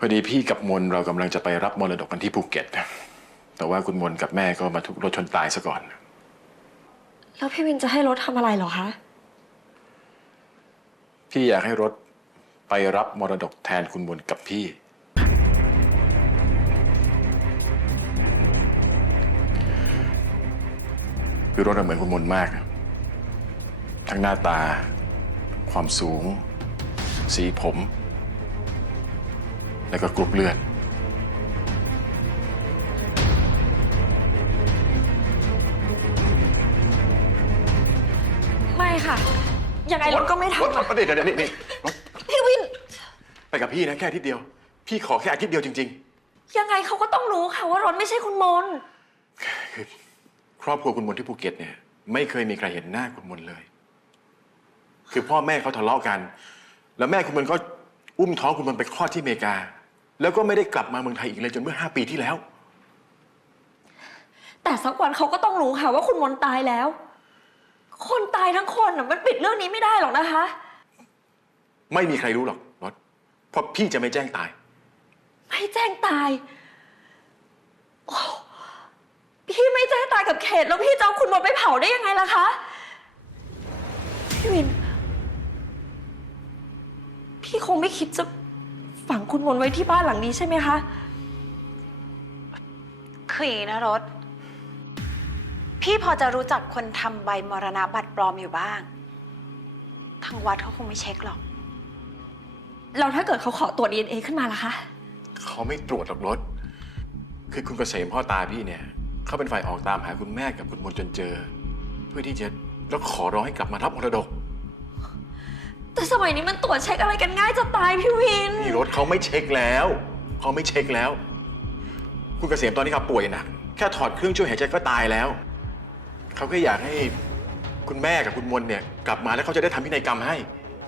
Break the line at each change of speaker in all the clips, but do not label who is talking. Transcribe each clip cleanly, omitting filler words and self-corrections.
อดีพี่กับมนเรากำลังจะไปรับมรดกกันที่ภูเก็ตแต่ว่าคุณมนกับแม่ก็มาถูกรถชนตายซะก่อน
แล้วพี่วินจะให้รถทำอะไรเหรอคะ
พี่อยากให้รถไปรับมรดกแทนคุณมนกับพี่คือรถเหมือนคุณมนมากทั้งหน้าตาความสูงสีผมแล้วก็กรุ๊ปเลือด
ไม่ค่ะยังไงรถก็ไม่ทำ
รถเดี๋ยวนี่รถ
พี่วิน
ไปกับพี่นะแค่อาทิตย์เดียวพี่ขอแค่อาทิตย์เดียวจริง
ยังไงเขาก็ต้องรู้ค่ะว่ารถไม่ใช่คุณมน
คือครอบครัวคุณมนที่ภูเก็ตเนี่ยไม่เคยมีใครเห็นหน้าคุณมนเลยคือพ่อแม่เขาทะเลาะกันแล้วแม่คุณมนก็อุ้มท้องคุณมนไปคลอดที่อเมริกาแล้วก็ไม่ได้กลับมาเมืองไทยอีกเลยจนเมื่อ5 ปีที่แล้ว
แต่สักวันเขาก็ต้องรู้ค่ะว่าคุณมนตายแล้วคนตายทั้งคนมันปิดเรื่องนี้ไม่ได้หรอกนะคะ
ไม่มีใครรู้หรอกรถเพราะพี่จะไม่แจ้งตาย
ไม่แจ้งตายโอ้พี่ไม่แจ้งตายกับเขตแล้วพี่จะเอาคุณมนไปเผาได้ยังไงล่ะคะพี่วินพี่คงไม่คิดจะฝังคุณมนไว้ที่บ้านหลังนี้ใช่ไหมคะ
คืออย่างนี้นะรถพี่พอจะรู้จักคนทำใบมรณบัตรปลอมอยู่บ้างทางวัดเขาคงไม่เช็คหรอก
แล้วถ้าเกิดเขาขอตรวจ DNA ขึ้นมาล่ะคะ
เขาไม่ตรวจหรอกรถคือคุณเกษมพ่อตาพี่เนี่ยเขาเป็นฝ่ายออกตามหาคุณแม่กับคุณมนจนเจอเพื่อที่จะแล้วขอร้องให้กลับมารับมรดก
แต่สมัยนี้มันตรวจเช็คอะไรกันง่ายจะตายพี่วิน
นี่รถเขาไม่เช็คแล้วเขาไม่เช็คแล้วคุณเกษมตอนนี้เขาป่วยหนักแค่ถอดเครื่องช่วยหายใจก็ตายแล้วเขาแค่อยากให้คุณแม่กับคุณมนเนี่ยกลับมาแล้วเขาจะได้ทำพินัยกรรมให้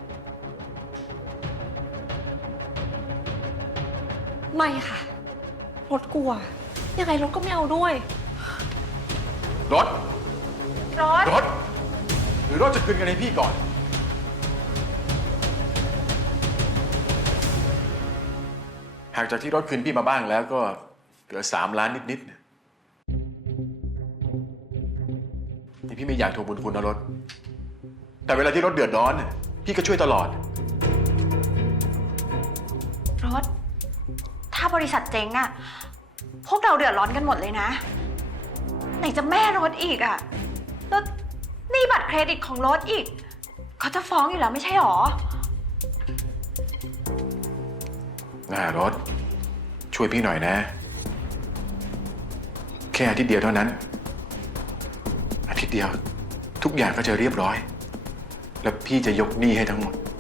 ไม่ค่ะรถกลัวยังไงรถก็ไม่เอาด้วย
รถหรือรถจะคืนกันให้พี่ก่อนหากจากที่รถคืนพี่มาบ้างแล้วก็เหลือ3 ล้านนิดๆนี่พี่ไม่อยากทวงบุญคุณนะรถแต่เวลาที่รถเดือดร้อนพี่ก็ช่วยตลอด
รถถ้าบริษัทเจ๊งอะพวกเราเดือดร้อนกันหมดเลยนะไหนจะแม่รถอีกอะแล้วนี่บัตรเครดิตของรถอีกเขาจะฟ้องอยู่แล้วไม่ใช่หรอ
รถช่วยพี่หน่อยนะแค่อาทิตย์เดียวเท่านั้นอาทิตย์เดียวทุกอย่างก็จะเรียบร้อยแล้วพี่จะยกหนี้ให้ทั้งหมด